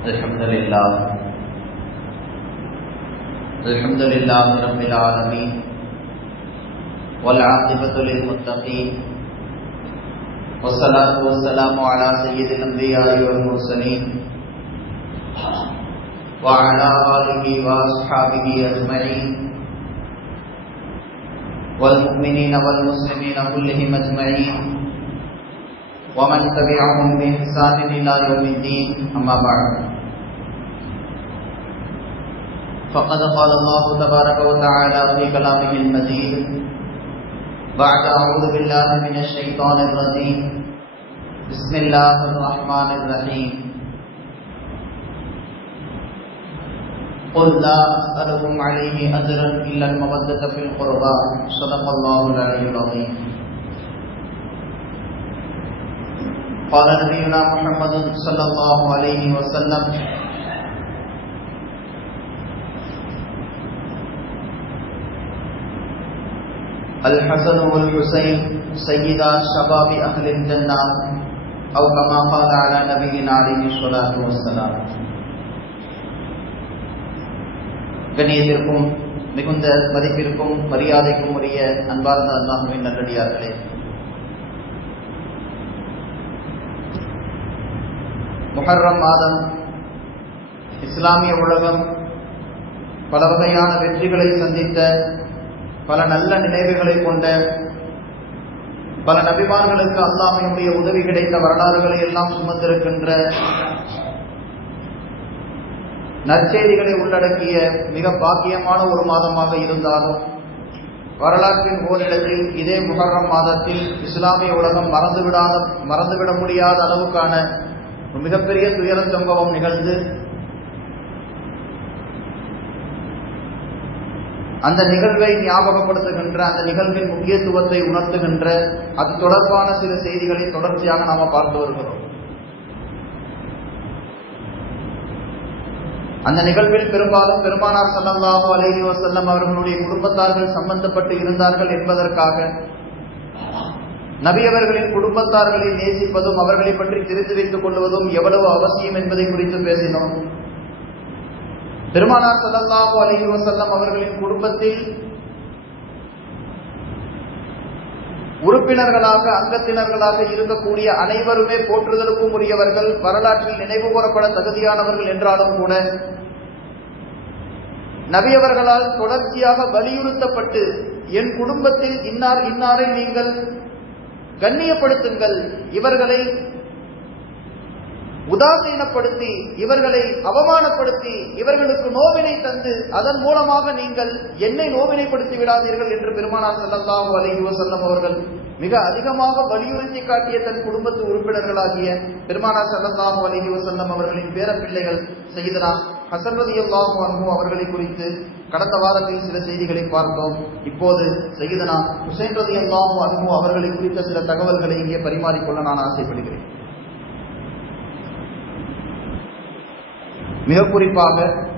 الحمد لله. الحمد لله رب العالمين. والعاقبة للمتقين. والصلاة والسلام على سيد الأنبياء والمرسلين. وعلى آله وأصحابه أجمعين. والمؤمنين والمسلمين كلهم أجمعين. ومن تبعهم بإحسان إلى يوم الدين. أما بعد. فقد قال الله تبارك وتعالى في كلامه المجيد. بعد أعوذ بالله من الشيطان الرجيم. بسم الله الرحمن الرحيم. قل لا أسألكم عليه أجرا إلا المودة في القربى. صدق الله العلي العظيم. قال نبينا محمد صلى الله عليه وسلم الحسن والحسين سيدا شباب أهل الجنة أو كما قال على نبينا عليه الصلاة والسلام கண்ணியத்திற்கும் மிகுந்த மதிப்பிற்கும் மரியாதைக்கும் உரிய அன்பார்ந்த அல்லாஹுவின் நல்லடியார்களே முஹர்ரம் மாதம் இஸ்லாமிய உலகம் பல வகையான வெற்றிகளை சந்தித்த பல நல்ல நினைவுகளை கொண்ட பல நபிமார்களுக்கு அல்லாமையுடைய உதவி கிடைத்த வரலாறுகளை எல்லாம் சுமந்திருக்கின்ற நற்செய்திகளை உள்ளடக்கிய மிக பாக்கியமான ஒரு மாதமாக இருந்தாலும் வரலாற்றின் ஓரிடத்தில் இதே முஹர்ரம் மாதத்தில் இஸ்லாமிய உலகம் மறந்துவிடாத மறந்துவிட முடியாத அளவுக்கான மிகப்பெரிய துயர சம்பவம் நிகழ்ந்து அந்த நிகழ்வை ஞாபகப்படுத்துகின்ற அந்த நிகழ்வின் முக்கியத்துவத்தை உணர்த்துகின்ற அது தொடர்பான சில செய்திகளை தொடர்ச்சியாக நாம பார்த்து வருகிறோம். அந்த நிகழ்வில் பெரும்பாலும் பெருமானார் சல்லல்லாஹு அலைஹி வசல்லம் அவர்களுடைய குடும்பத்தார்கள் சம்பந்தப்பட்டு இருந்தார்கள் என்பதற்காக நபியவர்களின் குடும்பத்தார்களை நேசிப்பதும் அவர்களை பற்றி தெரிந்து வைத்துக் கொள்வதும் எவ்வளவு அவசியம் என்பதை குறித்து பேசினோம். பெருமானார் சல்லல்லாஹு அலஹி வசல்லம் அவர்களின் குடும்பத்தில் உறுப்பினர்களாக அங்கத்தினர்களாக இருக்கக்கூடிய அனைவருமே போற்றுதலுக்கும் உரியவர்கள் வரலாற்றில் நினைவு கூறப்பட தகுதியானவர்கள் என்றாலும் கூட நபியவர்களால் தொடர்ச்சியாக வலியுறுத்தப்பட்டு என் குடும்பத்தில் இன்னார் இன்னாரை நீங்கள் கண்ணியப்படுத்துங்கள் இவர்களை உதாசீனப்படுத்தி இவர்களை அவமானப்படுத்தி இவர்களுக்கு நோவினை தந்து அதன் மூலமாக நீங்கள் என்னை நோவினைப்படுத்தி விடாதீர்கள் என்று பெருமானார் செல்லல்லாஹு அலஹி வசல்லம் அவர்கள் மிக அதிகமாக வலியுறுத்தி காட்டிய தன் குடும்பத்து உறுப்பினர்களாகிய பெருமானார் செல்லல்லாஹு அலஹி வசல்லம் அவர்களின் பேர பிள்ளைகள் செய்தனா ஹசன் அல்லாஹு அன்பு அவர்களை குறித்து கடந்த வாரத்தில் சில செய்திகளை பார்த்தோம். இப்போது செய்தனா ஹுசைன் ரதி அல்லாஹு அன்பு அவர்களை குறித்த சில தகவல்களை இங்கே பரிமாறிக்கொள்ள நான் ஆசைப்படுகிறேன். மிக குறிப்பாக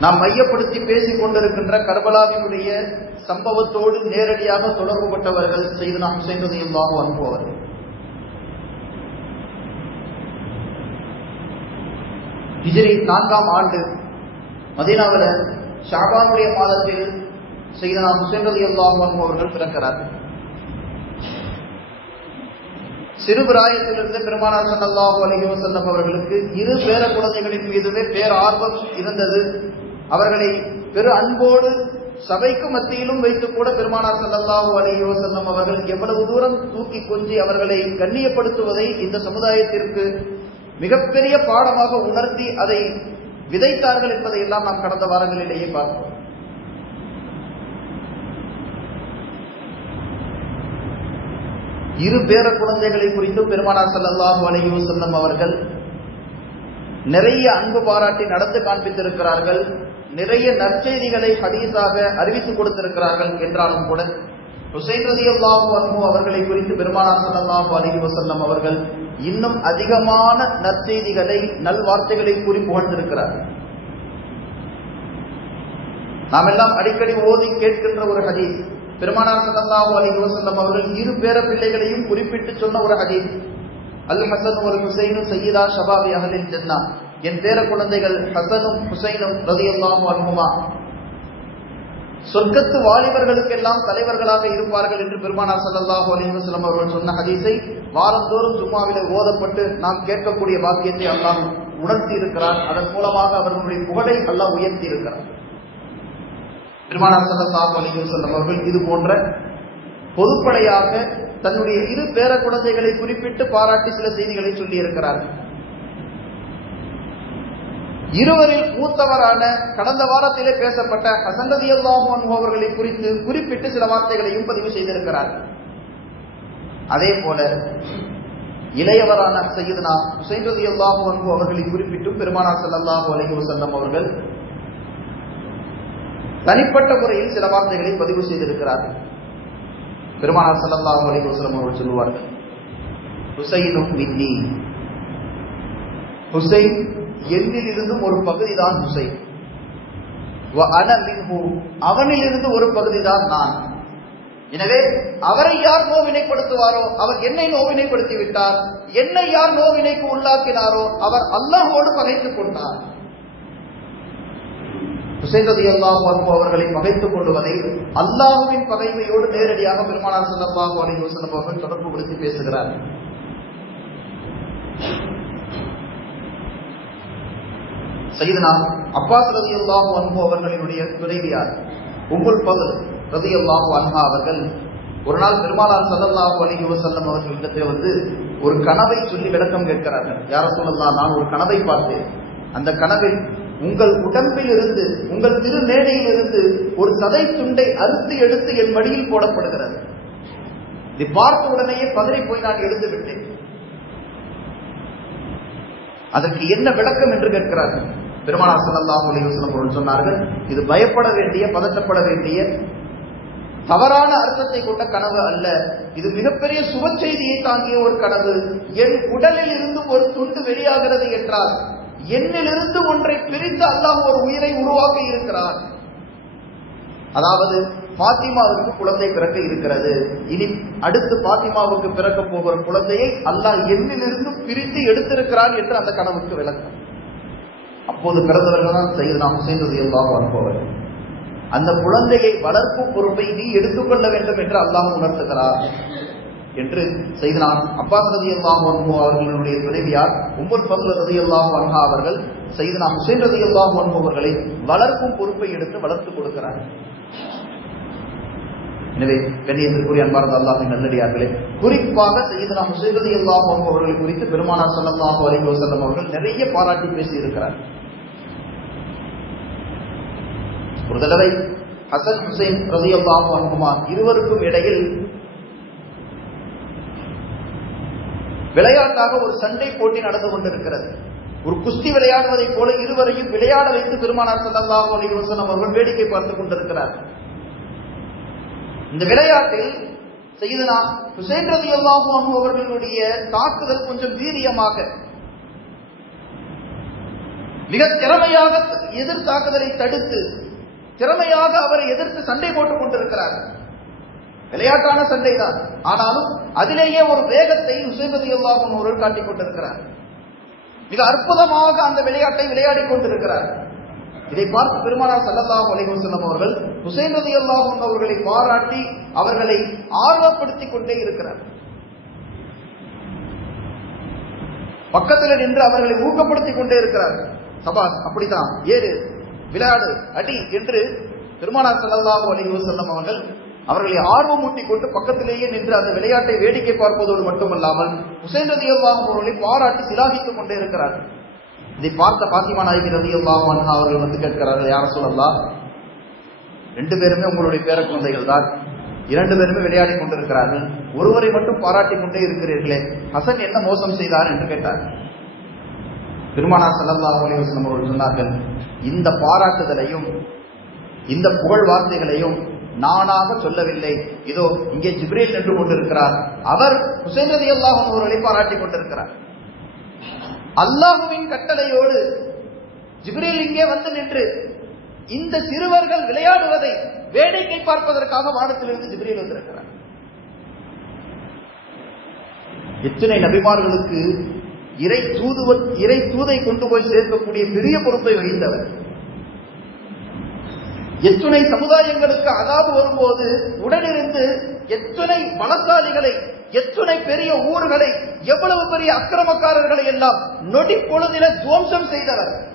நாம் மையப்படுத்தி பேசிக் கொண்டிருக்கின்ற கர்பலாவினுடைய சம்பவத்தோடு நேரடியாக தொடர்பு பட்டவர்கள் செய்து நாம் சென்றதையுமாக அனுப்புவார்கள் ஹிஜரி நான்காம் ஆண்டு மதீனாவில் ஷாபானுடைய மாதத்தில் செய்த நாம் ஹுசேன் அவர்கள் பிறக்கிறார்கள். சிறு பிராயத்திலிருந்து பெருமானார் சல்லாஹு அலஹி வசல்லம் அவர்களுக்கு இரு பேர குழந்தைகளின் மீதுமே பேர் ஆர்வம் இருந்தது. அவர்களை பெரு அன்போடு சபைக்கு மத்தியிலும் வைத்து கூட பெருமானார் சல்லாஹு அலஹி வசல்லம் அவர்கள் எவ்வளவு தூரம் தூக்கி கொஞ்சி அவர்களை கண்ணியப்படுத்துவதை இந்த சமுதாயத்திற்கு மிகப்பெரிய பாடமாக உணர்த்தி அதை விதைத்தார்கள் என்பதை எல்லாம் நாம் கடந்த வாரங்களிலேயே பார்த்தோம் இரு பேர குழந்தைகளை குறித்து பெருமானா சல்லாஹூ அலஹி வசல்லம் அவர்கள் நிறைய அன்பு பாராட்டி நடந்து காண்பித்திருக்கிறார்கள். நிறைய நற்செய்திகளை ஹதீஸாக அறிவித்துக் கொடுத்திருக்கிறார்கள் என்றாலும் கூட ஹுசைன் ரதி அல்லாஹு அன்பு அவர்களை குறித்து பெருமானா சல்லாஹூ அலஹி வசல்லம் அவர்கள் இன்னும் அதிகமான நற்செய்திகளை நல்வார்த்தைகளை கூறி புகழ்ந்திருக்கிறார்கள் நாம் எல்லாம் அடிக்கடி ஓதி கேட்கின்ற ஒரு ஹதீஸ். பெருமானார் ஸல்லல்லாஹு அலைஹி வஸல்லம் அவர்கள் இரு பேர பிள்ளைகளையும் குறிப்பிட்டு சொன்ன ஒரு ஹதீஸ். அல் ஹசன் ஒரு ஹுசைனும் சையீதா ஷபாபி அகலில் ஜன்னா. என் பேர குழந்தைகள் ஹசனும் ஹுசைனும் ரதியல்லாஹு சொர்க்கத்து வாலிபர்களுக்கெல்லாம் தலைவர்களாக இருப்பார்கள் என்று பெருமானார் ஸல்லல்லாஹு அலைஹி வஸல்லம் அவர்கள் சொன்ன ஹதீஸை வாரந்தோறும் சும்மாவில ஓதப்பட்டு நாம் கேட்கக்கூடிய பாக்கியத்தை அல்லாஹ் உணர்த்தி இருக்கிறார் அதன் மூலமாக அவர்களுடைய புகழை அல்லாஹ் உயர்த்தி இருக்கிறார் பெருமானார் ஸல்லல்லாஹு அலைஹி வஸல்லம் அவர்கள் இது போன்ற பொதுப்படையாக தன்னுடைய இரு பேர குழந்தைகளை குறிப்பிட்டு பாராட்டி சில செய்திகளை சொல்லி இருக்கிறார்கள் இருவரில் மூத்தவரான கடந்த வாரத்திலே பேசப்பட்ட ஹசன் ரதியல்லாஹு அன்ஹு அவர்களை குறித்து குறிப்பிட்டு சில வார்த்தைகளையும் பதிவு செய்திருக்கிறார். அதே போல இளையவரான சையதுனா ஹுசைன் ரதியல்லாஹு அன்ஹு அவர்களை குறிப்பிட்டும் பெருமானார் சல்லாஹூ அலஹி வசல்லம் அவர்கள் தனிப்பட்ட முறையில் சில வார்த்தைகளை பதிவு செய்திருக்கிறார்கள். பெருமானார் ஸல்லல்லாஹு அலைஹி வஸல்லம் அவர்கள் சொல்லுவார்கள். ஹுசைனும் மின்னி. ஹுசைன் என்னில் இருந்தும் ஒரு பகுதி தான் ஹுசைன் அவனில் இருந்து ஒரு பகுதி தான் நான். எனவே அவரை யார் நோவினைப்படுத்துவாரோ அவர் என்னை நோவினைப்படுத்தி விட்டார் என்னை யார் நோவினைக்கு உள்ளாக்கினாரோ அவர் அல்லாஹோடு பகைத்துக் கொண்டார். ஹுசைன் அல்லாஹு அன்பு அவர்களை பகைத்துக் கொள்வதை அல்லாஹுவின் பகைமையோடு நேரடியாக பெருமானார் ஸல்லல்லாஹு அலி வஸல்லம் அவர்கள் தொடர்பு படுத்தி பேசுகிறார். சையதுனா அப்பாஸ் ரதி அல்லாஹு அன்பு அவர்களினுடைய துணைவியார் உங்கள் பகல் ரதி அல்லாஹு அன்பா அவர்கள் ஒரு நாள் பெருமானார் ஸல்லல்லாஹு அலைஹி வஸல்லம் அவர்களிடத்தில் வந்து ஒரு கனவை சொல்லி விளக்கம் கேட்கிறார்கள். யார சொல்லலாம் நான் ஒரு கனவை பார்த்தேன். அந்த கனவில் உங்கள் உடம்பில் இருந்து உங்கள் திருநேடையில் இருந்து ஒரு சதை துண்டை அறுத்து எடுத்து என் மடியில் போடப்படுகிறது. இதை பார்த்த உடனேயே பதறி போய் நான் எழுந்து விட்டேன். அதற்கு என்ன விளக்கம் என்று கேட்கிறார்கள்? பெருமானார் சல்லாஹ் அலைஹி வஸல்லம் அவர்கள் சொன்னார்கள் இது பயப்பட வேண்டிய பதற்றப்பட வேண்டிய தவறான அர்த்தத்தை கொண்ட கனவு அல்ல. இது மிகப்பெரிய சுப செய்தியை தாங்கிய ஒரு கனவு. என் உடலில் இருந்து ஒரு துண்டு வெளியாகிறது என்றால் என்னிலிருந்து ஒன்றை பிரித்து அல்லாஹ் ஒரு உயிரை உருவாக்க இருக்கிறார் அதாவது பாத்திமாவுக்கு குழந்தை பிறக்க இருக்கிறது. இனி அடுத்து பாத்திமாவுக்கு பிறக்க போகிற குழந்தையை அல்லாஹ் என்னிலிருந்து பிரித்து எடுத்திருக்கிறான் என்று அந்த கனவுக்கு விளக்கம். அப்போது பிறந்தவர்கள் தான் செய்து நாம் செய்தது எல்லாம் அனுபவர் அந்த குழந்தையை வளர்க்கும் பொறுப்பை நீ எடுத்துக்கொள்ள வேண்டும் என்று அல்லாஹ் உணர்த்துகிறார். என்று செய்தனார் அப்பாஸ் ரதி அல்லாஹ் அவர்களுடைய துணைவியார் உம்மர் பகுல் ரதி அல்லாஹ் அன்ஹா அவர்கள் செய்தனா ஹுசேன் ரதி அல்லாஹ் அவர்களை வளர்க்கும் பொறுப்பை எடுத்து வளர்த்து கொடுக்கிறார். எனவே கண்ணியத்திற்குரிய அன்பார்ந்த அல்லாஹின் நல்லடியார்களே குறிப்பாக செய்தனா ஹுசேன் ரதி அல்லாஹ் அவர்களை குறித்து பெருமானார் சல்லாஹு அலைஹி வசல்லம் அவர்கள் நிறைய பாராட்டி பேசி இருக்கிறார் ஒரு தடவை ஹசன் ஹுசைன் ரதி அல்லாஹ் அன்ஹுமா இருவருக்கும் இடையில் விளையாட்டாக ஒரு சண்டை போட்டி நடந்து கொண்டிருக்கிறது. ஒரு குஸ்தி விளையாடுவதைப் போல இருவரையும் விளையாட வைத்து பெருமானார் ஸல்லல்லாஹு அவர்கள் வேடிக்கை பார்த்துக் கொண்டிருக்கிறார். இந்த விளையாட்டில் செய்தனா ஹுசைன் ரலியல்லாஹு அன்ஹு அவர்களுடைய தாக்குதல் கொஞ்சம் வீரியமாக மிக திறமையாக எதிர் தாக்குதலை தடுத்து திறமையாக அவரை எதிர்த்து சண்டை போட்டுக் கொண்டிருக்கிறார். விளையாட்டான சண்டை தான் ஆனாலும் அதிலேயே ஒரு வேகத்தை உசைபதி அல்லாஹும் அன்ஹு அவர்கள் காட்டிக் கொண்டிருக்கிறார். மிக அற்புதமாக அந்த விளையாட்டை விளையாடி கொண்டிருக்கிறார். இதை பார்த்து பெருமானார் ஸல்லல்லாஹு அலைஹி வஸல்லம் அவர்கள் ஹுசைன் ரலியல்லாஹு அவர்களை பாராட்டி அவர்களை ஆர்வப்படுத்திக் கொண்டே இருக்கிறார். பக்கத்தில் நின்று அவர்களை ஊக்கப்படுத்திக் கொண்டே இருக்கிறார். சபாஸ் அப்படித்தான். ஏறு விளையாடு அடி என்று பெருமானார் ஸல்லல்லாஹு அலிகம் வஸல்லம் அவர்கள் அவர்களை ஆர்வமூட்டி கொண்டு பக்கத்திலேயே நின்று அந்த விளையாட்டை வேடிக்கை பார்ப்பதோடு மட்டுமல்லாமல் உசைன் ரதி அல்லாஹும் அவர்களை பாராட்டி சிலாகித்துக் கொண்டே இருக்கிறார்கள். இதை பார்த்த பாத்திமா நாயகி ரதியல்லாஹு அன்ஹா அவர்கள் வந்து கேட்கிறார்கள் யார சொல்லலாம் ரெண்டு பேருமே உங்களுடைய பேர குழந்தைகள் தான். இரண்டு பேருமே விளையாடி கொண்டிருக்கிறார்கள். ஒருவரை மட்டும் பாராட்டி கொண்டே இருக்கிறீர்களே ஹசன் என்ன மோசம் செய்தார்? என்று கேட்டார். திருமணா ஸல்லல்லாஹு அலைஹி அவர்கள் சொன்னார்கள் இந்த பாராட்டுதலையும் இந்த புகழ் வார்த்தைகளையும் நானாக சொல்லவில்லை. இதோ இங்கே ஜிப்ரேல் நின்று கொண்டிருக்கிறார். அவர் ஹுசைன் அலி அல்லாஹும் அவர்களை பாராட்டி கொண்டிருக்கிறார். அல்லாஹுவின் கட்டளையோடு ஜிப்ரேல் இங்கே வந்து நின்று இந்த சிறுவர்கள் விளையாடுவதை வேடிக்கை பார்ப்பதற்காக வானத்திலிருந்து ஜிப்ரேல் வந்திருக்கிறார். எத்தனை நபிமார்களுக்கு இறை தூதுவ இறை தூதை கொண்டு போய் சேர்க்கக்கூடிய பெரிய பொறுப்பை வகித்தவர். எத்துணை சமுதாயங்களுக்கு அதாவது வரும்போது உடனிருந்து எத்துணை பலசாலிகளை எத்துணை பெரிய ஊர்களை எவ்வளவு பெரிய அக்கிரமக்காரர்களை எல்லாம் நொடி பொழுதில துவம்சம் செய்தவர்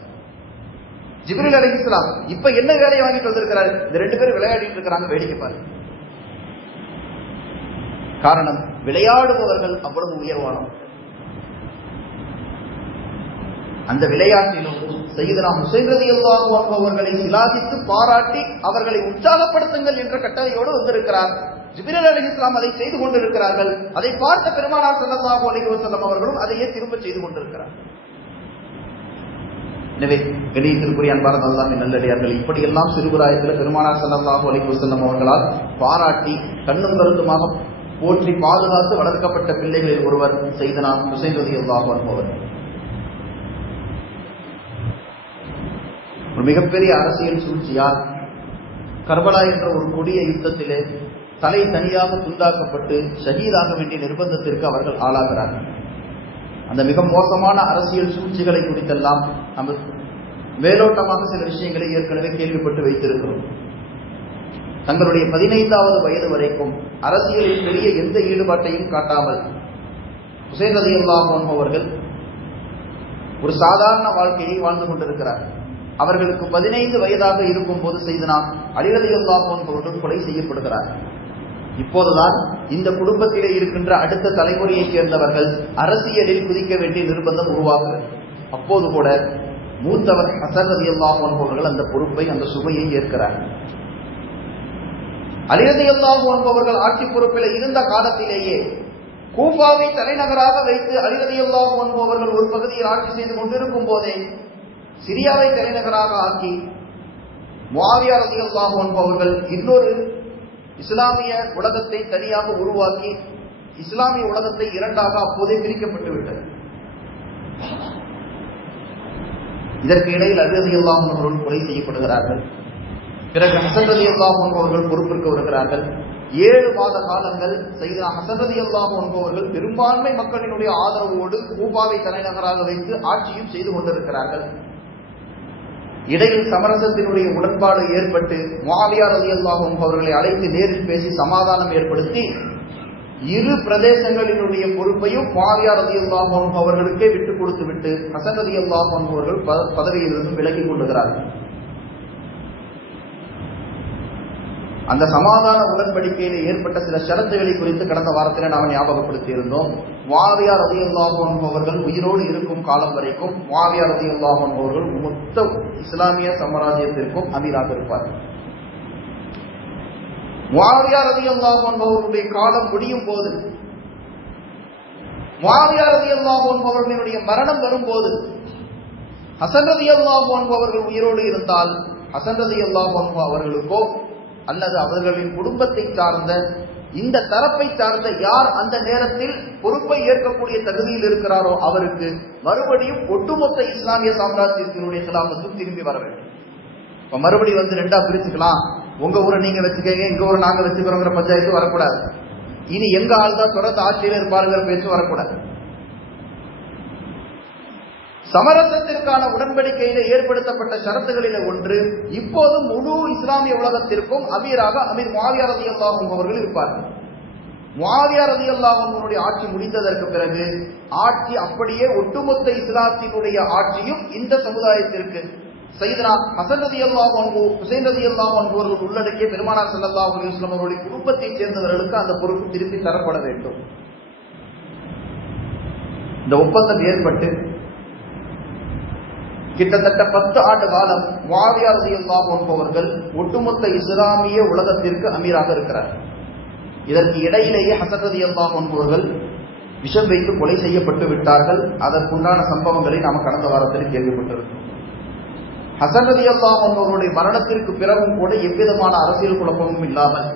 ஜிபிரில் அலி இஸ்லாம் இப்ப என்ன வேலையை வாங்கிட்டு வந்திருக்கிறார்? இந்த ரெண்டு பேரும் விளையாடிட்டு இருக்கிறாங்க வேடிக்கை பாரு. காரணம் விளையாடுபவர்கள் அவ்வளவு உயர்வானவர்கள். அந்த விளையாட்டிலும் செய்தனா ஹுசைன் ரதி அவர்களை சிலாதித்து பாராட்டி அவர்களை உற்சாகப்படுத்துங்கள் என்ற கட்டளையோடு வந்திருக்கிறார். ஜிபிரல் அலி இஸ்லாம் அதை செய்து கொண்டிருக்கிறார்கள். அதை பார்த்த பெருமானார் சல்லாஹு அலைஹி வசல்லம் அவர்களும் அதையே திரும்ப செய்து கொண்டிருக்கிறார். எனவே கணியத்திற்குரிய அன்பான அல்லாஹின் நல்லடியார்கள் இப்படியெல்லாம் சிறுபிராயத்தில் பெருமானார் சல்லாஹு அலைஹி வசல்லம் அவர்களால் பாராட்டி கண்ணும் கருத்துமாக போற்றி பாதுகாத்து வளர்க்கப்பட்ட பிள்ளைகளில் ஒருவர் செய்தனா ஹுசைன் ரதி அல்லாஹ் அவர் ஒரு மிகப்பெரிய அரசியல் சூழ்ச்சியால் கர்பலா என்ற ஒரு கொடிய யுத்தத்திலே தலை தனியாக துண்டாக்கப்பட்டு ஷஹீதாக வேண்டிய நிர்பந்தத்திற்கு அவர்கள் ஆளாகிறார்கள். அந்த மிக மோசமான அரசியல் சூழ்ச்சிகளை குறித்தெல்லாம் நம்ம மேலோட்டமாக சில விஷயங்களை ஏற்கனவே கேள்விப்பட்டு வைத்திருக்கிறோம். தங்களுடைய பதினைந்தாவது வயது வரைக்கும் அரசியலில் பெரிய எந்த ஈடுபாட்டையும் காட்டாமல் ஹுசேன் ரதி அவர்கள் ஒரு சாதாரண வாழ்க்கையை வாழ்ந்து கொண்டிருக்கிறார். அவர்களுக்கு பதினைந்து வயதாக இருக்கும் போது செய்தனா அலிரதி போன்றவர்கள் கொலை செய்யப்படுகிறார். இப்போதுதான் இந்த குடும்பத்திலே இருக்கின்ற அடுத்த தலைமுறையைச் சேர்ந்தவர்கள் அரசியலில் குதிக்க வேண்டிய நிர்பந்தம் உருவாகிறது. அப்போது கூட மூத்தவர் ஹசன் ரதி அவர்கள் அந்த பொறுப்பை அந்த சுமையை ஏற்கிறார். அலிரதி என்பவர்கள் ஆட்சி பொறுப்பில் இருந்த காலத்திலேயே கூஃபாவை தலைநகராக வைத்து அலிரதி என்பவர்கள் ஒரு பகுதியில் ஆட்சி செய்து கொண்டிருக்கும் போதே சிரியாவை தலைநகராக ஆக்கி முவாவியா ரதியல்லாஹு என்பவர்கள் இன்னொரு இஸ்லாமிய உலகத்தை தனியாக உருவாக்கி இஸ்லாமிய உலகத்தை இரண்டாக அப்போதே பிரிக்கப்பட்டு விட்டது. இதற்கு இடையில் அலிரதி அவர்கள் கொலை செய்யப்படுகிறார்கள். பிறகு ஹசன் ரதி அவர்கள் பொறுப்பிற்கு வருகிறார்கள். ஏழு மாத காலங்கள் செய்த ஹசன் அல்லாஹ் என்பவர்கள் பெரும்பான்மை மக்களினுடைய ஆதரவோடு கூபாவை தலைநகராக வைத்து ஆட்சியும் செய்து கொண்டிருக்கிறார்கள். இடையில் சமரசத்தினுடைய உடன்பாடு ஏற்பட்டு மாவியார் ரதி அவர்களை அழைத்து நேரில் பேசி சமாதானம் ஏற்படுத்தி இரு பிரதேசங்களினுடைய பொறுப்பையும் மாவியார் ரதி அவர்களுக்கே விட்டுக் கொடுத்து விட்டு ஹசன் ரதி அவர்கள் பதவியிலிருந்து விலகிக் கொள்ளுகிறார்கள் அந்த சமாதான உடன்படிக்கையில் ஏற்பட்ட சில ஷரத்துகளை குறித்து கடந்த வாரத்தில் நாம் ஞாபகப்படுத்தி இருந்தோம் மாவியார் ரதி அல்லாஹன் அவர்கள் உயிரோடு இருக்கும் காலம் வரைக்கும் மாவியார் ரதி அல்லாஹன் அவர்கள் மொத்த இஸ்லாமிய சாம்ராஜ்யத்திற்கும் அமீராக இருப்பார்கள். மாவியார் ரதி அல்லாஹன் அவர்களுடைய காலம் முடியும் போது மாவியார் ரதி அல்லாஹன் அவர்களுடைய மரணம் வரும்போது ஹசன் ரதி அல்லாஹன் அவர்கள் உயிரோடு இருந்தால் ஹசன் ரதி அல்லாஹன் அவர்களுக்கோ அல்லது அவர்களின் குடும்பத்தை சார்ந்த இந்த தரப்பை சார்ந்த யார் அந்த நேரத்தில் பொறுப்பை ஏற்கக்கூடிய தகுதியில் இருக்கிறாரோ அவருக்கு மறுபடியும் ஒட்டுமொத்த இஸ்லாமிய சாம்ராஜ்யத்தினுடைய சிலாமத்தும் திரும்பி வர வேண்டும். இப்ப மறுபடியும் வந்து ரெண்டா பிரிச்சுக்கலாம். உங்க ஊரை நீங்க வச்சுக்கங்க எங்க ஊரை நாங்க வச்சுக்கிறோங்கிற பஞ்சாயத்து வரக்கூடாது. இனி எங்க ஆள் தான் தொடர்ந்து ஆட்சியில் இருப்பாருங்கிற பேச்சு வரக்கூடாது. சமரசத்திற்கான உடன்படிக்கையில ஏற்படுத்தப்பட்ட ஷரத்துகளில ஒன்று இப்போது முழு இஸ்லாமிய உலகத்திற்கும் அமீராக அமீர் மாவியா ரதி அல்லாஹும் அவர்கள் இருப்பார்கள். மாவியா ரதி அல்லாஹனுடைய ஆட்சி முடிந்ததற்கு பிறகு ஆட்சி அப்படியே ஒட்டுமொத்த இஸ்லாத்தினுடைய ஆட்சியும் இந்த சமுதாயத்திற்கு சைதனா ஹசன் ரதி அல்லாஹ் ஹுசைன் ரதி அல்லாஹ் உள்ளடக்கிய பெருமானார் சல்லா அலுவலாம் அவருடைய குடும்பத்தைச் சேர்ந்தவர்களுக்கு அந்த பொறுப்பு திருப்பி தரப்பட வேண்டும். இந்த ஒப்பந்தம் ஏற்பட்டு கிட்டத்தட்ட பத்து ஆண்டு காலம் வாவியா ரதியுல்லா என்பவர்கள் ஒட்டுமொத்த இஸ்லாமிய உலகத்திற்கு அமீராக இருக்கிறார். இதற்கு இடையிலேயே ஹசன் ரதி அல்லா என்பவர்கள் விஷம் வைத்து கொலை செய்யப்பட்டு விட்டார்கள். அதற்குண்டான சம்பவங்களை நாம் கடந்த வாரத்தில் கேள்விப்பட்டிருக்கிறோம். ஹசன் ரதி அல்லா என்பவருடைய மரணத்திற்கு பிறகும் கூட எவ்விதமான அரசியல் குழப்பமும் இல்லாமல்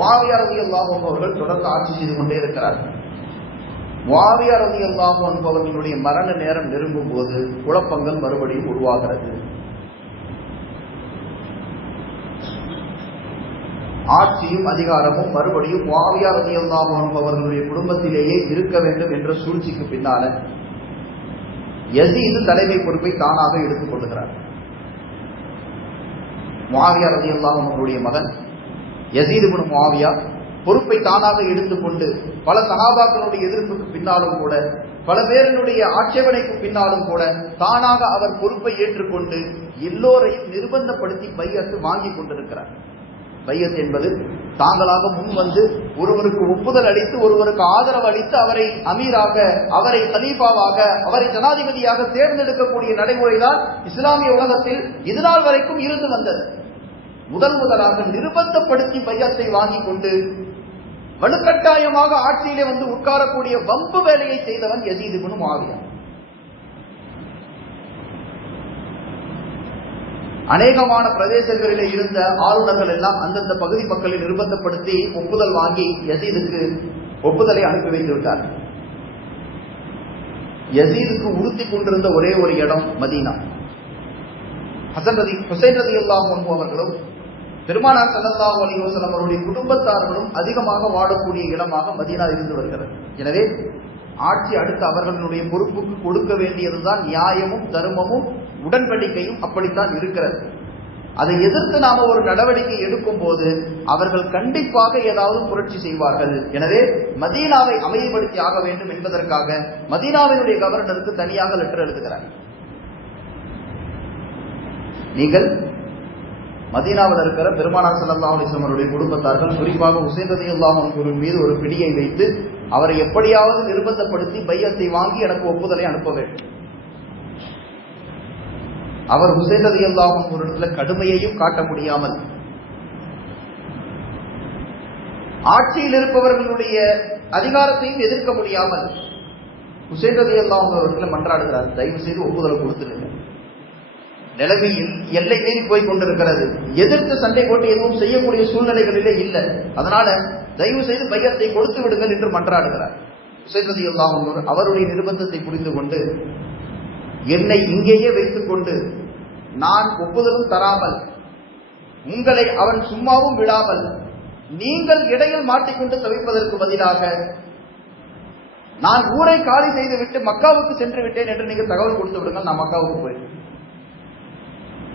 வாவியா ரதி அல்லா என்பவர்கள் தொடர்ந்து ஆட்சி செய்து கொண்டே இருக்கிறார்கள். வாவியா ரதி அல்லாஹு என்பவர்களுடைய மரண நேரம் நெருங்கும் போது குழப்பங்கள் மறுபடியும் உருவாகிறது. ஆட்சியும் அதிகாரமும் மறுபடியும் முஆவியா ரலியல்லாஹு அன்ஹு அவர்களுடைய குடும்பத்திலேயே இருக்க வேண்டும் என்ற சூழ்ச்சிக்கு பின்னால யசீது தலைமை பொறுப்பை தானாக எடுத்துக் கொள்ளுகிறார் முஆவியா ரலியல்லாஹு அவர்களுடைய மகன் எசீது மாவியார் பொறுப்பை தானாக எடுத்துக்கொண்டு பல சகாபாக்களுடைய எதிர்ப்புக்கு பின்னாலும் கூட பல பேரினுடைய ஆட்சேபனைக்கு பின்னாலும் கூட தானாக அவர் பொறுப்பை ஏற்றுக்கொண்டு எல்லோரையும் நிர்பந்தப்படுத்தி பையத்து வாங்கி கொண்டிருக்கிறார். பையத் என்பது தாங்களாக முன் வந்து ஒருவருக்கு ஒப்புதல் அளித்து ஒருவருக்கு ஆதரவு அளித்து அவரை அமீராக அவரை கலீஃபாவாக அவரை ஜனாதிபதியாக தேர்ந்தெடுக்கக்கூடிய நடைமுறைதான் இஸ்லாமிய உலகத்தில் இதுநாள் வரைக்கும் இருந்து வந்தது. முதல் முதலாக நிர்பந்தப்படுத்தி பையத்தை வாங்கி கொண்டு வலுக்கட்டாயமாக ஆட்சியிலே வந்து உட்காரக்கூடிய வம்பு வேலையை செய்தவன் யசீது இப்னு அநேகமான பிரதேசங்களிலே இருந்த ஆளுநர்கள் எல்லாம் அந்தந்த பகுதி மக்களை நிர்பந்தப்படுத்தி ஒப்புதல் வாங்கி யசீதுக்கு ஒப்புதலை அனுப்பி வைத்து விட்டார் யசீதுக்கு உறுத்தி கொண்டிருந்த ஒரே ஒரு இடம் மதீனா. ஹசன் ரதி ஹுசைன் ரதி அல்லாஹ் அவர்களும் பெருமானார் ஸல்லல்லாஹு அலைஹி வஸல்லம் அவருடைய குடும்பத்தார்களும் அதிகமாக வாழக்கூடிய இடமாக மதீனா இருந்து வருகிறது. எனவே ஆட்சி அடுத்து அவர்களுடைய பொறுப்புக்கு கொடுக்க வேண்டியதுதான் நியாயமும் தர்மமும் உடன்படிக்கையும் அப்படித்தான் இருக்கிறது. அதை எதிர்த்து நாம ஒரு நடவடிக்கை எடுக்கும் போது அவர்கள் கண்டிப்பாக ஏதாவது புரட்சி செய்வார்கள். எனவே மதீனாவை அமைதிப்படுத்தி ஆக வேண்டும் என்பதற்காக மதீனாவினுடைய கவர்னருக்கு தனியாக லெட்டர் எழுதுகிறார். நீங்கள் மதீனாவில் இருக்கிற பெருமானார் ஸல்லல்லாஹு அலைஹி குடும்பத்தார்கள் குறிப்பாக உசேந்ததி ரலியல்லாஹு அன்ஹு மீது ஒரு பிடியை வைத்து அவரை எப்படியாவது நிர்பந்தப்படுத்தி பையத்தை வாங்கி எனக்கு ஒப்புதலை அனுப்ப வேண்டும். அவர் ஹுசைன் ரலியல்லாஹு ஒரு இடத்துல கடுமையையும் காட்ட முடியாமல் ஆட்சியில் இருப்பவர்களுடைய அதிகாரத்தையும் எதிர்க்க முடியாமல் ஹுசைன் ரலியல்லாஹு ஒரு இடத்துல மன்றாடுகிறார். தயவு செய்து ஒப்புதலை கொடுத்துருங்க நிலைமையில் எல்லை மீறி போய் கொண்டிருக்கிறது. எதிர்த்து சண்டை போட்டு எதுவும் செய்யக்கூடிய சூழ்நிலைகளிலே இல்லை. அதனால தயவு செய்து பையத்தை கொடுத்து விடுங்கள் என்று மன்றாடுகிறார். உசைரதி அல்லாஹ் அவருடைய நிர்பந்தத்தை புரிந்து கொண்டு என்னை இங்கேயே வைத்துக் கொண்டு நான் ஒப்புதலும் தராமல் உங்களை அவன் சும்மாவும் விடாமல் நீங்கள் இடையில் மாட்டிக்கொண்டு தவிப்பதற்கு பதிலாக நான் ஊரை காலி செய்து விட்டு மக்காவுக்கு சென்று விட்டேன் என்று நீங்கள் தகவல் கொடுத்து விடுங்கள். நான் மக்காவுக்கு போயிருக்கேன்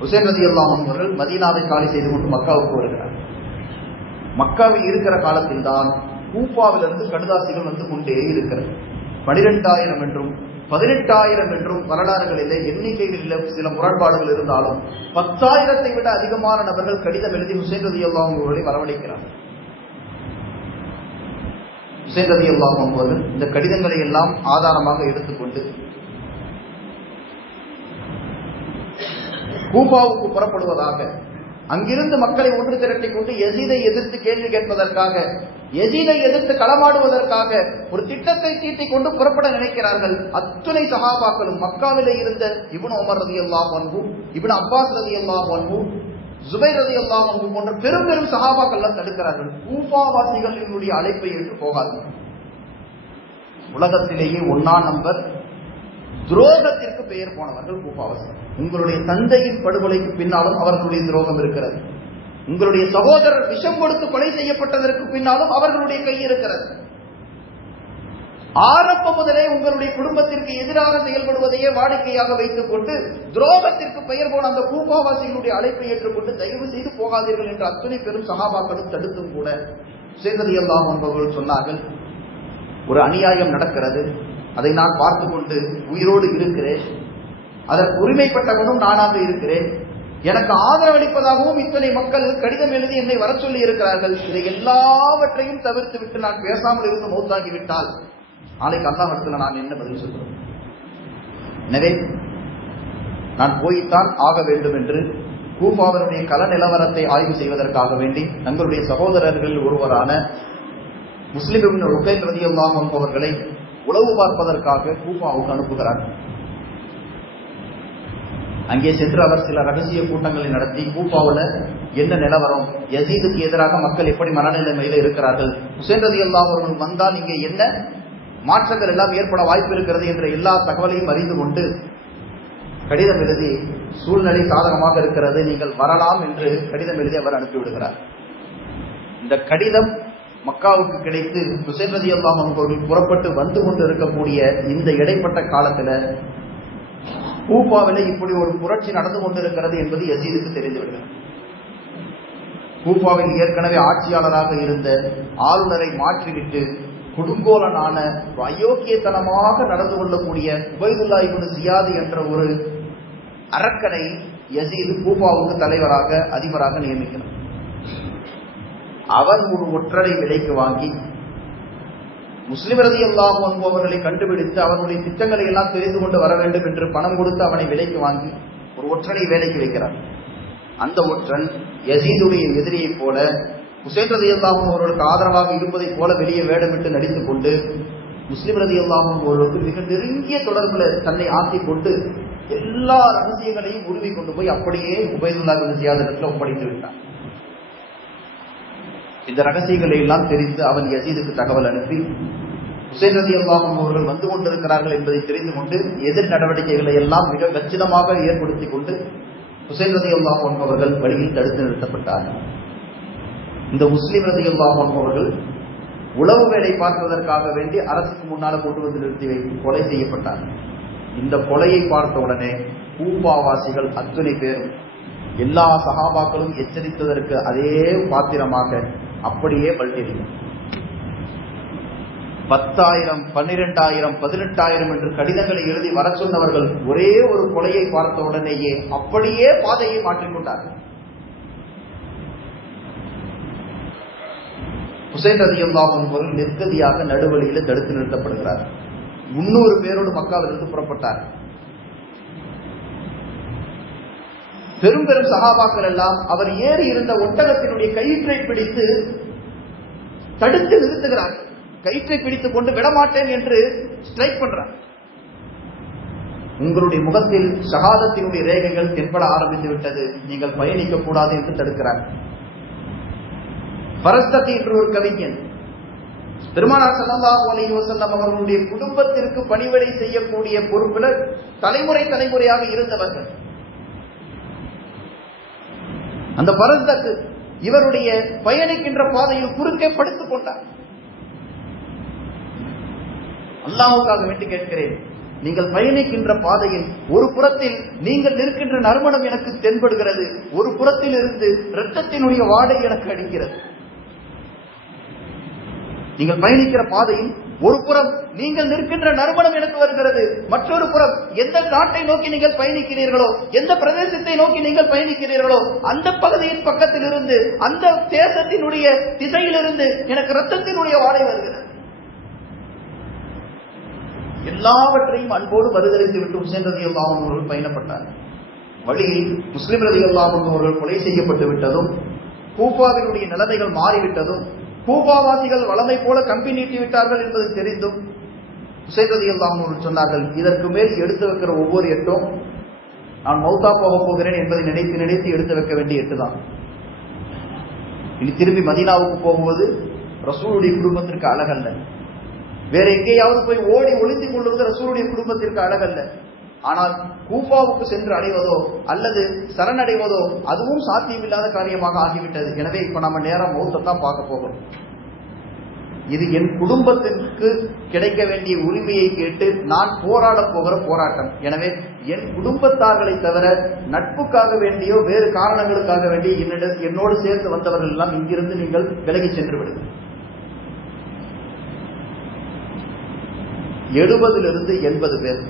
ஹுசேன் ரதி அவர்கள் மதீனாவை காலி செய்து கொண்டு மக்காவுக்கு வருகிறார். மக்காவில் இருக்கிற காலத்தில் தான் கூப்பாவிலிருந்து கடுதாசிகள் வந்து கொண்டே இருக்கிறது. பனிரெண்டாயிரம் என்றும் பதினெட்டாயிரம் என்றும் வரலாறுகளிலே எண்ணிக்கைகளில் சில முரண்பாடுகள் இருந்தாலும் பத்தாயிரத்தை விட அதிகமான நபர்கள் கடிதம் எழுதி ஹுசேன் ரதி அவர்களை வரவழைக்கிறார். ஹுசேன் ரதி அவர்கள் இந்த கடிதங்களை எல்லாம் ஆதாரமாக எடுத்துக்கொண்டு கூபாவுக்கு புறப்படுவதாக அங்கிருந்து மக்களை ஒன்று திரட்டி கொண்டு எசீதை எதிர்த்து கேள்வி கேட்பதற்காக எசீதை எதிர்த்து களமாடுவதற்காக ஒரு திட்டத்தை தீட்டிக் கொண்டு புறப்பட நினைக்கிறார்கள். அத்துணை சகாபாக்களும் மக்காவிலே இருந்த இவன் உமர் ரதி அல்லா அன்பு இப்னு அப்பாஸ் ரதி அல்லா அன்பு ஜுபை ரதி அல்லா அன்பு போன்ற பெரும் பெரும் சகாபாக்கள் தடுக்கிறார்கள். கூஃபாவாசிகளினுடைய அழைப்பை ஏற்று போகாது உலகத்திலேயே ஒன்னா நம்பர் துரோகத்திற்கு பெயர் போனவர்கள் கூப்பாவாசி உங்களுடைய தந்தையின் படுகொலைக்கு பின்னாலும் அவர்களுடைய துரோகம் இருக்கிறது. உங்களுடைய சகோதரர் விஷம் கொடுத்து கொலை செய்யப்பட்டதற்கு பின்னாலும் அவர்களுடைய கை இருக்கிறது. ஆரம்பம் முதலே உங்களுடைய குடும்பத்திற்கு எதிராக செயல்படுவதையே வாடிக்கையாக வைத்துக் கொண்டு துரோகத்திற்கு பெயர் போன அந்த கூப்பாவாசிகளுடைய அழைப்பை ஏற்றுக்கொண்டு தயவு செய்து போகாதீர்கள் என்று அத்துணை பெரும் சகாபாக்களும் தடுத்தும் கூட. சேகரி எல்லாம் என்பவர்கள் சொன்னார்கள் ஒரு அநியாயம் நடக்கிறது. அதை நான் பார்த்து கொண்டு உயிரோடு இருக்கிறேன். அதற்கு உரிமைப்பட்டவனும் நானாக இருக்கிறேன். எனக்கு ஆதரவளிப்பதாகவும் இத்தனை மக்கள் கடிதம் எழுதி என்னை வர சொல்லி இருக்கிறார்கள். இதை எல்லாவற்றையும் தவிர்த்து விட்டு நான் பேசாமல் இருந்து மௌத்தாகிவிட்டால் நாளைக்கு அல்லாவிடத்தில் நான் என்ன பதில் சொல்கிறேன் எனவே நான் போய்த்தான் ஆக வேண்டும் என்று கூபாவனுடைய கல நிலவரத்தை ஆய்வு செய்வதற்காக வேண்டி தங்களுடைய சகோதரர்களில் ஒருவரான முஸ்லிம் ருக்கைன் ரதி அல்லாஹ் அவர்களை உளவு பார்ப்பதற்காக கூபாவுக்கு அனுப்புகிறார். அங்கே சென்று அவர் சில ரகசிய கூட்டங்களை நடத்தி கூப்பாவில் என்ன நிலவரம் யசீதுக்கு எதிராக மக்கள் எப்படி மனநிலைமையில இருக்கிறார்கள்? ஹுசேன் ரதி அல்லாஹ் அவர்கள் வந்தால் இங்கே என்ன? மாற்றங்கள் எல்லாம் ஏற்பட வாய்ப்பு இருக்கிறது என்ற எல்லா தகவலையும் அறிந்து கொண்டு கடிதம் எழுதி சூழ்நிலை சாதகமாக இருக்கிறது நீங்கள் வரலாம் என்று கடிதம் எழுதி அவர் அனுப்பிவிடுகிறார். இந்த கடிதம் மக்காவுக்கு கிடைத்து ஹுசைன் ரதி அல்லாம் அவர்கள் புறப்பட்டு வந்து கொண்டு இருக்கக்கூடிய இந்த இடைப்பட்ட காலத்துல கூப்பாவில இப்படி ஒரு புரட்சி நடந்து கொண்டிருக்கிறது என்பது யசீதுக்கு தெரிந்துவிடுகிறது கூப்பாவில் ஏற்கனவே ஆட்சியாளராக இருந்த ஆளுநரை மாற்றிவிட்டு கொடுங்கோலனான அயோக்கியத்தனமாக நடந்து கொள்ளக்கூடிய உபைதுல்லா இவனு சியாது என்ற ஒரு அரக்கனை யசீது கூப்பாவுக்கு தலைவராக அதிபராக நியமிக்கிறார். அவன் ஒரு ஒற்றரை விலைக்கு வாங்கி முஸ்லிம் ரதி அல்லாஹ் என்பவர்களை கண்டுபிடித்து அவனுடைய திட்டங்களை எல்லாம் தெரிந்து கொண்டு வர வேண்டும் என்று பணம் கொடுத்து அவனை விலைக்கு வாங்கி ஒரு ஒற்றனை வேலைக்கு வைக்கிறார் அந்த ஒற்றன் யசீதுடைய எதிரியைப் போல ஹுசைன் ரதி அல்லாஹும் அவர்களுக்கு ஆதரவாக இருப்பதைப் போல வெளியே வேடமிட்டு நடித்துக் கொண்டு முஸ்லிம் ரதி அல்லாஹும் அவர்களுக்கு மிக நெருங்கிய தொடர்புல தன்னை ஆக்கி கொண்டு எல்லா ரகசியங்களையும் உறுதி கொண்டு போய் அப்படியே உபயதுல்லா பின் ஜியாத் இடத்துல ஒப்படைத்து விட்டான். இந்த ரகசியங்களை எல்லாம் தெரிந்து அவன் யசீதுக்கு தகவல் அனுப்பி ஹுசைன் ரதி அல்லாஹும் அவர்கள் வந்து கொண்டிருக்கிறார்கள் என்பதை தெரிந்து கொண்டு எதிர் நடவடிக்கைகளை எல்லாம் மிக கச்சிதமாக ஏற்படுத்தி கொண்டு ஹுசைன் ரதி அல்லாஹும் அவர்கள் வழியில் தடுத்து நிறுத்தப்பட்டார்கள் இந்த முஸ்லீம் ரதி அல்லாஹும் அவர்கள் உளவு வேலை பார்ப்பதற்காக வேண்டி அரசுக்கு முன்னால் கொண்டு வந்து நிறுத்தி வைத்து கொலை செய்யப்பட்டார். இந்த கொலையை பார்த்த உடனே கூப்பாவாசிகள் அத்தனை பேரும் எல்லா சகாபாக்களும் எச்சரித்ததற்கு அதே பாத்திரமாக அப்படியே பல்டிருக்கும் பத்தாயிரம் பன்னிரெண்டாயிரம் பதினெட்டாயிரம் என்று கடிதங்களை எழுதி வர சொன்னவர்கள் ஒரே ஒரு கொலையை பார்த்த உடனேயே அப்படியே பாதையை மாற்றிக்கொண்டார்கள் ஹுசைன் ரதி அல்லாஹும் நிர்கதியாக நடுவழியில் தடுத்து நிறுத்தப்படுகிறார். முன்னூறு பேரோடு மக்காவிலிருந்து புறப்பட்டார். பெரும் பெரும் சகாபாக்கள் எல்லாம் அவர் ஏறி இருந்த ஒட்டகத்தினுடைய கயிற்றை பிடித்து தடுத்து நிறுத்துகிறார்கள். கயிற்றை பிடித்துக் கொண்டு விடமாட்டேன் என்று ஸ்ட்ரைக் பண்றார். உங்களுடைய முகத்தில் சகாதத்தினுடைய ரேகைகள் தென்பட ஆரம்பித்து விட்டது. நீங்கள் பயணிக்க கூடாது என்று தடுக்கிறார். பரஸ்தத்தி என்று ஒரு கவிஞன் பெருமானார் ஸல்லல்லாஹு அலைஹி வஸல்லம் அவர்களுடைய குடும்பத்திற்கு பணிவிடை செய்யக்கூடிய பொறுப்பில் தலைமுறை தலைமுறையாக இருந்தவர்கள். அந்த பரஸ்தக்கு இவருடைய பயணிக்கின்ற பாதையில் குறுக்கே படுத்துக் கொண்டார். அல்லாவுக்காக வேண்டி கேட்கிறேன் நீங்கள் பயணிக்கின்ற பாதையில் ஒரு புறத்தில் நீங்கள் நிற்கின்ற நறுமணம் எனக்கு தென்படுகிறது ஒரு புறத்தில் இருந்து இரத்தத்தினுடைய வாடை எனக்கு அடிக்கிறது. நீங்கள் பயணிக்கிற பாதையில் ஒரு புறம் நீங்கள் நிற்கின்ற நறுமணம் எனக்கு வருகிறது. மற்றொரு புறம் எந்த நாட்டை நோக்கி நீங்கள் பயணிக்கிறீர்களோ எந்த பிரதேசத்தை நோக்கி நீங்கள் பயணிக்கிறீர்களோ அந்த பகுதியின் பக்கத்தில் இருந்து அந்த தேசத்தினுடைய திசையிலிருந்து எனக்கு ரத்தத்தினுடைய வாடை வருகிறது. எல்லாவற்றையும் அன்போடு மறுதளித்து விட்டு ஹுசேன் ரதி அல்லாஹும் அவர்கள் பயணப்பட்டார். வழியில் முஸ்லிம் ரதி அல்லாஹும் அவர்கள் கொலை செய்யப்பட்டு விட்டதும் கூப்பாவினுடைய நிலைமைகள் மாறிவிட்டதும் கூபாவாசிகள் வளமை போல கம்பி நீட்டி விட்டார்கள் என்பது தெரிந்தும் ஹுசைன் ரதி சொன்னார்கள் இதற்கு மேல் எடுத்து வைக்கிற ஒவ்வொரு எட்டும் நான் மௌத்தா போக போகிறேன் என்பதை நினைத்து நினைத்து எடுத்து வைக்க வேண்டிய எட்டு தான். இனி திரும்பி மதினாவுக்கு போகும்போது ரசூலுடைய குடும்பத்திற்கு அழகல்ல. வேற எங்கேயாவது போய் ஓடி ஒளிந்து கொள்வது ரசூலுடைய குடும்பத்திற்கு அழகல்ல. ஆனால் கூஃபாவுக்கு சென்று அடைவதோ அல்லது சரணடைவதோ அதுவும் சாத்தியமில்லாத காரியமாக ஆகிவிட்டது. எனவே இப்ப நம்ம நேரம் மௌத்தத்தான் பார்க்க போகிறோம். இது என் குடும்பத்திற்கு கிடைக்க வேண்டிய உரிமையை கேட்டு நான் போராட போகிற போராட்டம். எனவே என் குடும்பத்தார்களை தவிர நட்புக்காக வேண்டியோ வேறு காரணங்களுக்காக வேண்டிய என்னிட என்னோடு சேர்ந்து வந்தவர்கள் எல்லாம் இங்கிருந்து நீங்கள் விலகி சென்று விடுங்கள். எழுபதிலிருந்து எண்பது பேர்.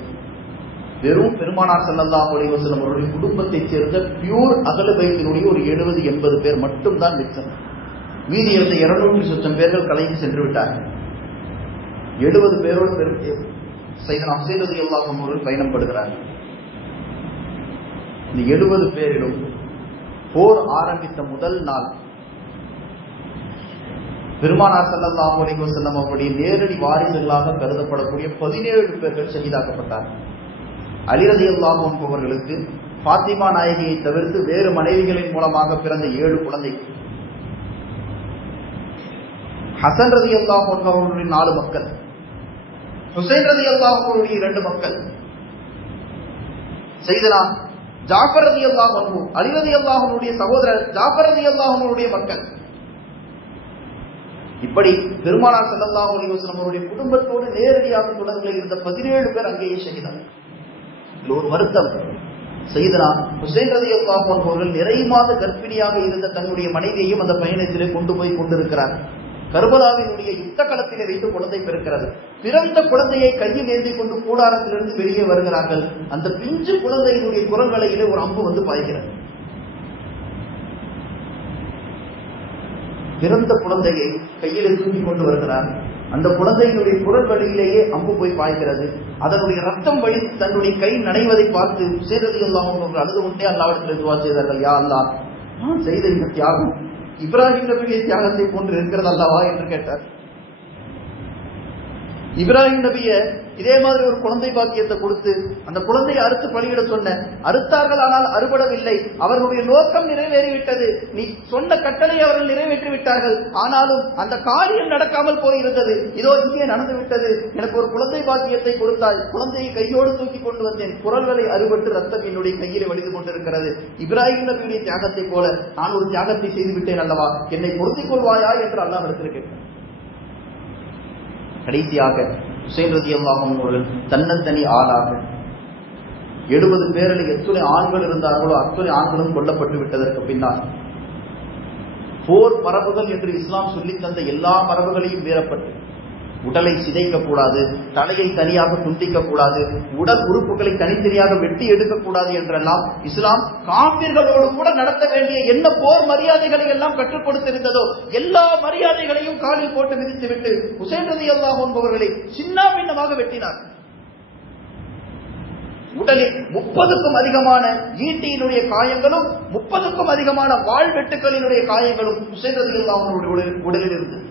வெறும் பெருமானார் செல்லல்லா அலைஹி வஸல்லம் அவருடைய குடும்பத்தைச் சேர்ந்த பியூர் அகலபயத்தினுடைய ஒரு எழுபது எண்பது பேர் மட்டும்தான் மிச்சம். மீதி இருந்த இருநூற்றி சொச்சம் பேர்கள் கலைந்து சென்று விட்டார்கள். எழுபது பேரோடு பெரும் சைதனா ஹுசைன் ரலியல்லாஹு அவர்கள் பயணப்படுகிறார்கள். இந்த எழுபது பேரிலும் போர் ஆரம்பித்த முதல் நாள். பெருமானார் ஸல்லல்லாஹு அலைஹி செல்லம் அவருடைய நேரடி வாரிசுகளாக கருதப்படக்கூடிய பதினேழு பேர்கள் ஷஹீதாக்கப்பட்டார்கள். அலிரதி அல்லாஹ் என்பவர்களுக்கு அவர்களுக்கு நாயகியை தவிர்த்து வேறு மனைவிகளின் மூலமாக பிறந்த ஏழு குழந்தைகள். ஹசன் ரதி அன்ஹு அவர்களுடைய நாலு மக்கள். ஹுசைன் ரலியல்லாஹு அவர்களுடைய இரண்டு மக்கள். செய்தனா ஜாஃபர் ரலியல்லாஹு அன்ஹு அலி ரலியல்லாஹு அல்லாஹனுடைய சகோதரர் ஜாஃபர் ரதி அல்லாஹனுடைய மக்கள். இப்படி பெருமானார் ஸல்லல்லாஹு அலைஹி அவருடைய குடும்பத்தோடு நேரடியாக தொடர்பில் இருந்த பதினேழு பேர் அங்கேயே செய்தார் இதுல ஒரு வருத்தம். செய்தனா ஹுசைன் ரதி அவர்கள் நிறை மாத கர்ப்பிணியாக இருந்த தன்னுடைய மனைவியையும் அந்த பயணத்திலே கொண்டு போய் கொண்டிருக்கிறார். கர்பலாவினுடைய யுத்த களத்திலே வைத்து குழந்தை பிறக்கிறது. பிறந்த குழந்தையை கையில் ஏந்தி கொண்டு கூடாரத்திலிருந்து வெளியே வருகிறார்கள். அந்த பிஞ்சு குழந்தையினுடைய குரல் வலையிலே ஒரு அம்பு வந்து பாய்கிறது. பிறந்த குழந்தையை கையிலே தூக்கி கொண்டு வருகிறார். அந்த குழந்தையினுடைய குரல் வழியிலேயே அம்பு போய் பாய்கிறது. அதனுடைய ரத்தம் வழி தன்னுடைய கை நனைவதை பார்த்து சேரதி அல்லாஹ் அழுது கொண்டே அல்லாவிடத்தில் துவா செய்தார்கள் யா அல்லா நான் செய்த இந்த தியாகம் இப்ராஹிம் நபியை தியாகத்தை போன்று இருக்கிறது அல்லவா என்று கேட்டார். இப்ராஹிம் நபிய இதே மாதிரி ஒரு குழந்தை பாக்கியத்தை கொடுத்து அந்த குழந்தையை அறுத்து பலியிட சொன்ன அறுத்தார்கள் ஆனால் அறுபடவில்லை. அவர்களுடைய நோக்கம் நிறைவேறிவிட்டது. நீ சொன்ன கட்டளை அவர்கள் நிறைவேற்றி விட்டார்கள். ஆனாலும் அந்த காரியம் நடக்காமல் போயிருந்தது. இதோ இங்கே நடந்து விட்டது. எனக்கு ஒரு குழந்தை பாக்கியத்தை கொடுத்தாய். குழந்தையை கையோடு தூக்கி கொண்டு வந்தேன். குரல்களை அறுபட்டு ரத்தம் என்னுடைய கையில் வடிந்து கொண்டிருக்கிறது. இப்ராஹிம் நபியுடைய தியாகத்தை போல நான் ஒரு தியாகத்தை செய்து விட்டேன் அல்லவா? என்னை பொருத்திக் கொள்வாயா என்று அல்லாஹ் எடுத்திருக்கேன் கடைசியாக ஹுசைன் ரதி அல்லாஹும் அவர்கள் தன்னந்தனி ஆளாக. எழுபது பேரில் எத்துணை ஆண்கள் இருந்தார்களோ அத்துணை ஆண்களும் கொல்லப்பட்டு விட்டதற்கு பின்னால். போர் மரபுகள் என்று இஸ்லாம் சொல்லித் தந்த எல்லா மரபுகளையும் மீறப்பட்டு உடலை சிதைக்க கூடாது தலையை தனியாக துண்டிக்க கூடாது உடல் உறுப்புகளை தனித்தனியாக வெட்டி எடுக்கக்கூடாது என்றெல்லாம் இஸ்லாம் காப்பீர்களோடு கூட நடத்த வேண்டிய என்ன போர் மரியாதைகளை எல்லாம் கற்றுக் கொடுத்திருந்ததோ எல்லா மரியாதைகளையும் காலில் போட்டு மிதித்துவிட்டு ஹுசைன் ரதி அல்லாஹ் என்பவர்களை சின்ன பின்னமாக வெட்டினார். உடலில் முப்பதுக்கும் அதிகமான ஈட்டியினுடைய காயங்களும் முப்பதுக்கும் அதிகமான வாழ்வெட்டுக்களினுடைய காயங்களும் ஹுசைன் ரதி அல்லாஹனுடைய உடலில் உடலில் இருந்தது.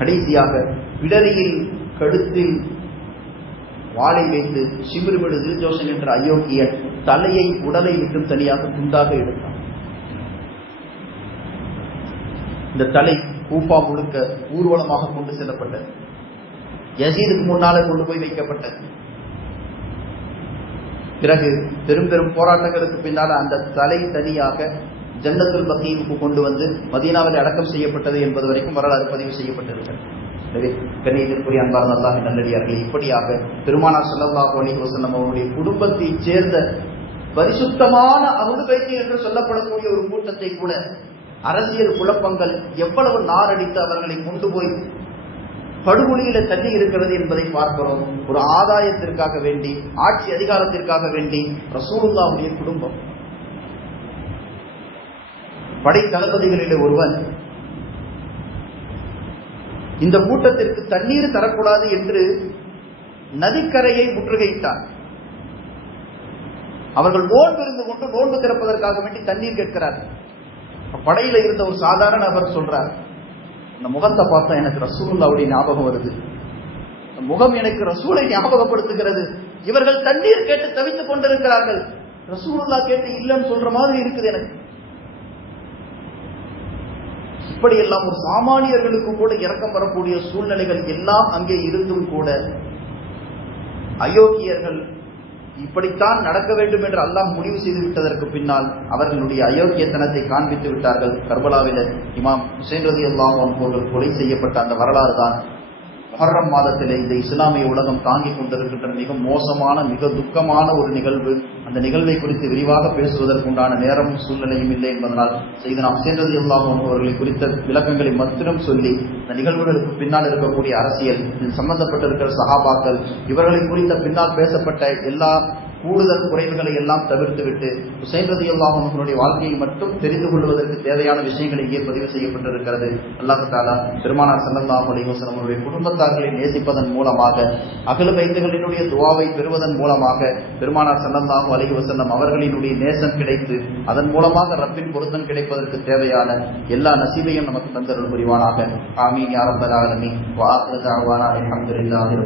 கடைசியாக பிடரியில் கழுத்தில் வாளை வைத்து சிமிர்மிடு திருஜோசன் என்ற அயோக்கியன் தலையை உடலை விட்டும் தனியாக துண்டாக எடுத்தான். இந்த தலை கூப்பா முழுக்க ஊர்வலமாக கொண்டு செல்லப்பட்டது. யசீதுக்கு முன்னால கொண்டு போய் வைக்கப்பட்டது. பிறகு பெரும் பெரும் போராட்டங்களுக்கு பின்னால் அந்த தலை தனியாக ஜன்னத்துல் பக்கீமுக்கு கொண்டு வந்து மதீனாவில் அடக்கம் செய்யப்பட்டது என்பது வரைக்கும் வரலாறு பதிவு செய்யப்பட்டிருக்கிறது. எனவே கண்ணியத்திற்குரிய அன்பார் அல்லாஹ் நல்லடியார்கள் இப்படியாக பெருமானார் ஸல்லல்லாஹு அலைஹி வஸல்லம் அவருடைய குடும்பத்தைச் சேர்ந்த பரிசுத்தமான அருள் என்று சொல்லப்படக்கூடிய ஒரு கூட்டத்தை கூட அரசியல் குழப்பங்கள் எவ்வளவு நாரடித்து அவர்களை கொண்டு போய் படுகொலியில தள்ளி இருக்கிறது என்பதை பார்க்கிறோம். ஒரு ஆதாயத்திற்காக வேண்டி ஆட்சி அதிகாரத்திற்காக வேண்டி ரசூலுல்லாவுடைய குடும்பம் படை தளபதிகளிலே ஒருவன். இந்த கூட்டத்திற்கு தண்ணீர் தரக்கூடாது என்று நதிக்கரையை முற்றுகையிட்டார் அவர்கள் நோன்பு இருந்து கொண்டு நோன்பு திறப்பதற்காக வேண்டி தண்ணீர் கேட்கிறார் படையில இருந்த ஒரு சாதாரண நபர் சொல்றார் அந்த முகத்தை பார்த்தா எனக்கு ரசூல்லாவுடைய ஞாபகம் வருது. முகம் எனக்கு ரசூலை ஞாபகப்படுத்துகிறது. இவர்கள் தண்ணீர் கேட்டு தவித்துக் கொண்டிருக்கிறார்கள். ரசூலுல்லா கேட்டு இல்லைன்னு சொல்ற மாதிரி இருக்குது எனக்கு. இப்படியெல்லாம் ஒரு சாமானியர்களுக்கு கூட இறக்கம் வரக்கூடிய சூழ்நிலைகள் எல்லாம் அங்கே இருந்தும் கூட அயோக்கியர்கள் இப்படித்தான் நடக்க வேண்டும் என்று அல்லாஹ் முடிவு செய்து விட்டதற்கு பின்னால் அவர்களுடைய அயோக்கியத்தனத்தை காண்பித்து விட்டார்கள். கர்பலாவில இமாம் ஹுசேன் ரதி அல்லாஹன் அவர்கள் கொலை செய்யப்பட்ட அந்த வரலாறு தான். மொஹர்ரம் மாதத்திலே இந்த இஸ்லாமிய உலகம் தாங்கிக் கொண்டிருக்கின்ற மிக மோசமான மிக துக்கமான ஒரு நிகழ்வு. அந்த நிகழ்வை குறித்து விரிவாக பேசுவதற்குண்டான நேரமும் சூழ்நிலையும் இல்லை என்பதனால் செய்து நாம் சேர்ந்தது இல்லாமல் அவர்களை குறித்த விளக்கங்களை மாத்திரம் சொல்லி அந்த நிகழ்வுகளுக்கு பின்னால் இருக்கக்கூடிய அரசியல் இதில் சம்பந்தப்பட்டிருக்கிற சகாபாக்கள் இவர்களை குறித்த பின்னால் பேசப்பட்ட எல்லா கூடுதல் குறைவுகளை எல்லாம் தவிர்த்துவிட்டு ஹுசைன் ரதி அல்லாஹனுடைய வாழ்க்கையை மட்டும் தெரிந்து கொள்வதற்கு தேவையான விஷயங்கள் இங்கே பதிவு செய்யப்பட்டிருக்கிறது. அல்லாஹு தாலா பெருமானார் சல்லல்லாஹ் அலைஹி அவருடைய குடும்பத்தார்களை நேசிப்பதன் மூலமாக அகல வைத்துகளினுடைய துவாவை பெறுவதன் மூலமாக பெருமானார் சல்லல்லாஹ் அலைஹி அவர்களினுடைய நேசம் கிடைத்து அதன் மூலமாக ரப்பின் பொருத்தம் கிடைப்பதற்கு தேவையான எல்லா நசீபையும் நமக்கு தந்தருள் புரிவானாக. ஆமீன். யா ரப்பல் ஆலமீன். வா ஆখির